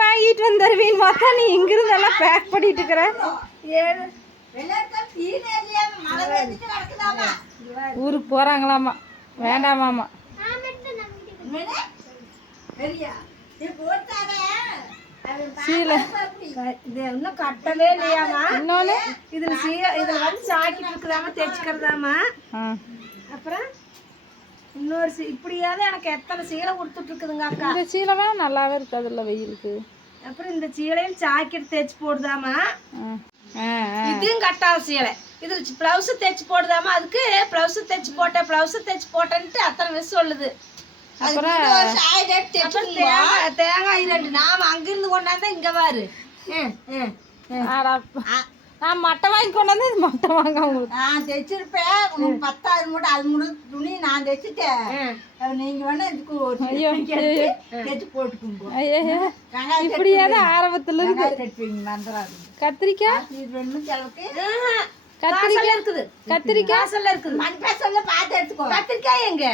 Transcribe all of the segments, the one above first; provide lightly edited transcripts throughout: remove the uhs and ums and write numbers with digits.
வாங்கிட்டு வந்துருவீன்னு பார்த்தா நீ இங்கிருந்து எல்லாம் பேக் பண்ணிட்டு இருக்கிற. ஊருக்கு போறாங்களாமா, வேண்டாமாமா. சீலை இது இன்னும் கட்டவே இல்லையாமா. இன்னொன்னு இதுல இதுல வந்து சாக்கிட்டு இருக்குதாமா, தைச்சுக்கிறதாமா. அப்புறம் இன்னொரு இப்படியாவது எனக்கு எத்தனை சீலை கொடுத்துட்டு இருக்குதுங்க அக்கா. இந்த சீலை நல்லாவே இருக்காதுல்ல வெயிலுக்கு. அப்புறம் இந்த சீலையும் சாக்கெட் தைச்சு போடுதாமா. இதுவும் கட்டாத சீலை. இதுல பிளவுஸ் தைச்சு போடுதாமா. அதுக்கு பிளவுஸ் தைச்சு போட்டேன்ட்டு அத்தனை விஷயம் சொல்லுது. தேங்காய் 2 நாம அங்கிருந்து கொண்டாந்தா இங்க பாரு. நான் மட்டை வாங்கி கொண்டாந்து மட்டை வாங்க நான் தைச்சிருப்பேன். உனக்கு 10,000 மூட்டை அது முடிஞ்ச துணி நான் தைச்சிட்டேன். நீங்க வேணா இதுக்கு தைச்சு போட்டுக்குங்க. இப்படியாவது ஆரம்பத்துல இருக்கு. கத்திரிக்காய் கத்திரிக்காய் இருக்குது. கத்திரிக்காய் இருக்குது. மண்பாசல்ல பார்த்து எடுத்துக்கோ. கத்திரிக்காய் எங்க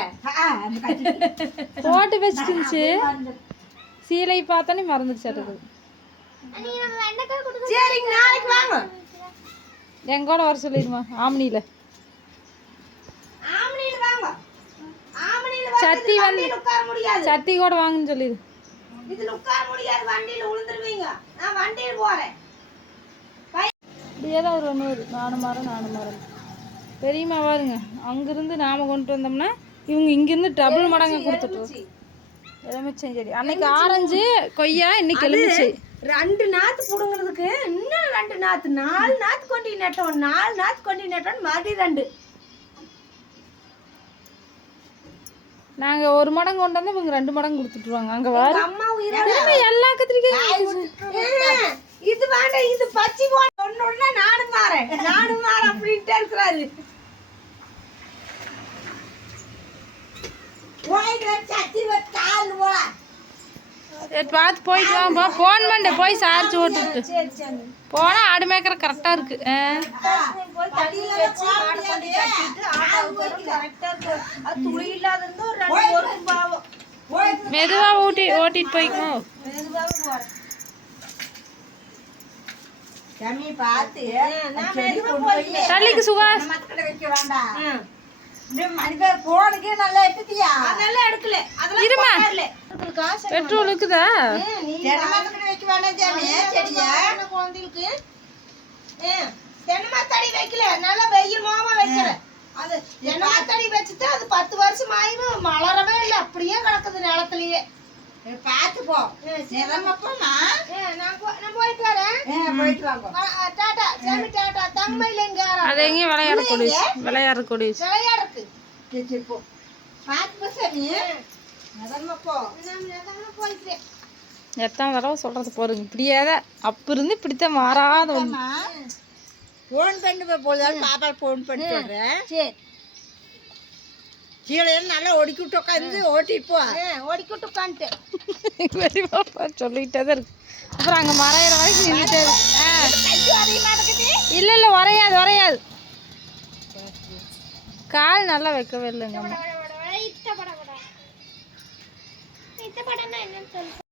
போட்டு வச்சிருந்துச்சு. சீலை பார்த்தோன்னே மறந்துச்சு. சரிங்க, நாளைக்கு வாங்க. எங்கூட வர சொல்லிடுமா. ஆம்னியில வாங்க. சத்தி வந்து உட்கார முடியாது. சத்தி கூட வாங்கன்னு சொல்லிடு. இதுல உட்கார முடியாது, வண்டியில விழுந்துருவீங்க. நான் வண்டியில போறேன். இப்படியே தான் ஒரு 4 மரம் பெரியம்மா பாருங்க. அங்கிருந்து நாம கொண்டு வந்தோம்னா இவங்க இங்கிருந்து டபுள் மடங்கு கொடுத்துட்டு. எலுமிச்சை செடி அன்னைக்கு ஆரஞ்சு கொய்யா, இன்னைக்கு எலுமிச்சை. 2 நாத்து புடுங்கிறதுக்கு இன்னும் 2 நாத்து 4 நாத்து கொண்டு நட்டோம். 4 நாத்து கொண்டு நட்டோம். மறுபடியும் 2. நாங்க 1 மடங்கு கொண்டு வந்து இவங்க 2 மடங்கு கொடுத்துட்டுருவாங்க. அங்க வாரு அம்மா உயிரோட எல்லா கத்திரிக்காய். இது வேண்டாம், இது பச்சி ஒன்னொன்னா நானும் மாறேன் அப்படின்ட்டு இருக்கிறாரு. பார்த்து போயிட்டு வாங்க. போன் பண்ண போய் சார்ஜ் ஓட்டுட்டு போனா ஆடு மேய்க்கிற கரெக்டா இருக்கு. மெதுவா ஓட்டிட்டு போய்க்கணும். தள்ளிக்கு சுகாஸ் பெட்ரோல் இருக்குதா? தென்னமரத்தடி வைக்கல, நல்லா வெயில் மாமா வைக்கிறேன். அது தென்னமரத்தடி வச்சுட்டு அது 10 வருஷம் ஆயிரும், மலரவே இல்லை, அப்படியே கிடக்குது நிலத்துலயே. பார்த்து போ. நான் போயிட்டு வரேன். டாடா சாமி, டாடா. தங்கமையில எங்க அது எங்கேயும் விளையாடுறக்கூடிய விளையாடுறதுக்கு எத்தனை தடவை சொல்றது போறீங்க. இப்படியேதான் அப்ப இருந்து இப்படித்தான் மாறாத ஒண்ணு. போன் பண்ணி போதாலும் பாப்பா போன் பண்ணி சொல்றேன். சரி, கீழே நல்லா ஒடிக்கிட்டு உட்காந்து ஓட்டிப்போ. ஓடிக்கிட்டு உட்காந்துட்டு சொல்லிட்டே தான் இருக்கு. அப்புறம் அங்க மறையிற வரைக்கும் நின்றுட்டே இருக்கு. இல்ல வரையாது. கால் நல்லா வைக்கவே இல்லைங்க.